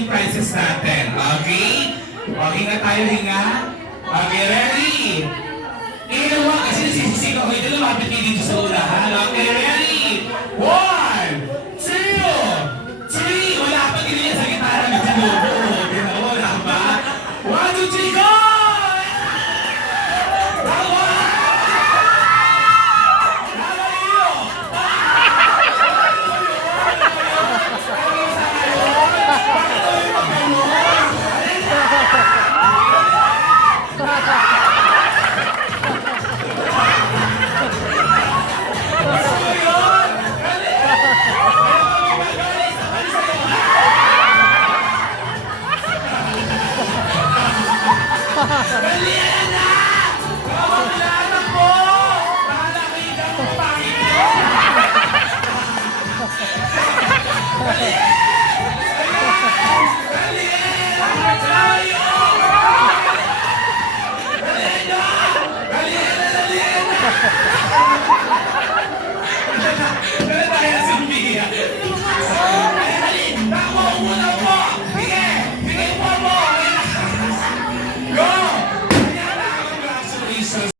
yung prices natin. Okay? Okay na tayo, hinga. Okay, ready? Ilawa, kasi nasisisig ako ito, lumapit kayo dito sa ulahan. Okay, ready? One, two, three. Wala pa din niya sa gitara ng sinubo. Wala pa. One, two, three, go! Maliana! Kawalana po! Nakalakitan mo pangit ko! Maliana! Maliana! Maliana!